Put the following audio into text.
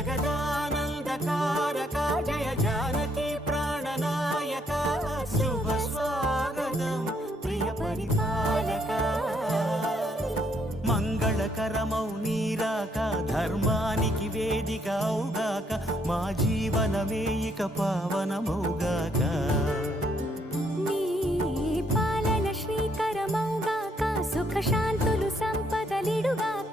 జగదానందకారక జయ జానకి ప్రాణనాయక శుభ స్వాగతం ప్రియ పరిపాలక మంగళకరమౌ నీరాక ధర్మానికి వేదిక అవుగాక మా జీవనమే ఇక పావనమౌగాక నీ పాలన శ్రీకరమౌగాక సుఖ శాంతులు సంపదలిడుగాక